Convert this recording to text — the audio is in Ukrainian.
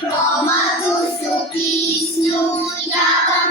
Про матусю пісню я вам.